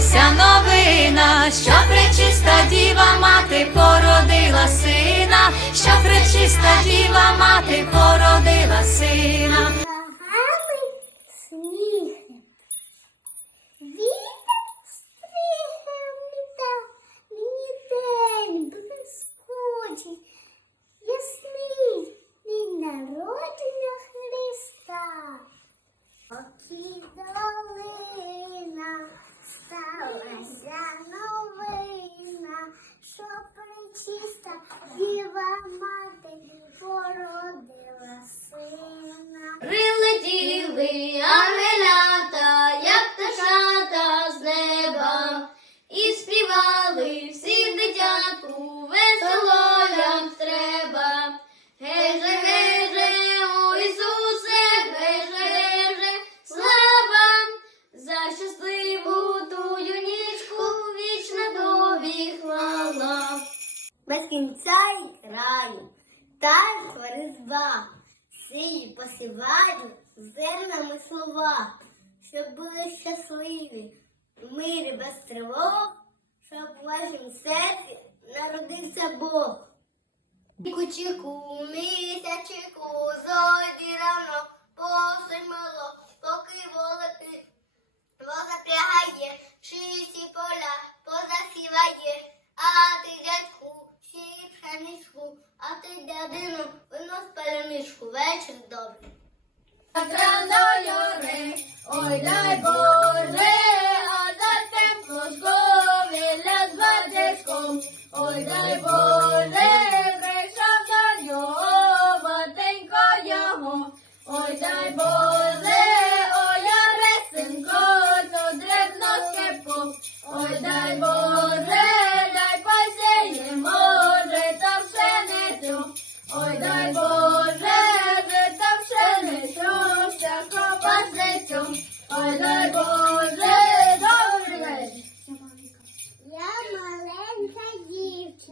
з'явилася новина, що пречиста діва мати породила сина, що пречиста діва мати породила сина. Ногами снігом. Вітер причиста діва мати породила сина. Без кінця і краю, та різьба, всі посівають зернами слова, щоб були щасливі, в мирі без тривог, щоб в вашому серці народився Бог. Чіку, місячику, зойди рано, посимило, ти вино винос паляницьку, вечір добрий. Ой, дай Боже,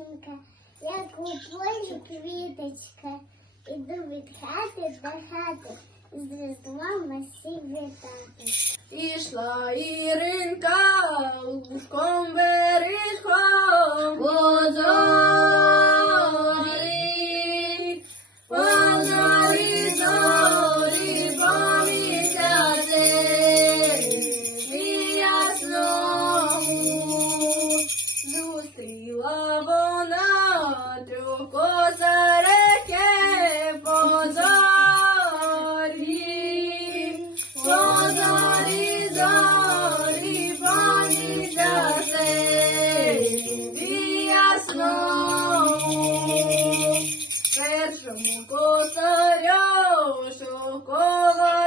дівчинка, як у полі квіточка, іду від хати до хати, з різдвом усіх вітати. Ішла Іринка лужком бережком Стріла вона трьох козарече позорі, позорі, зорі, пані за ясно. Першому косарю, що коло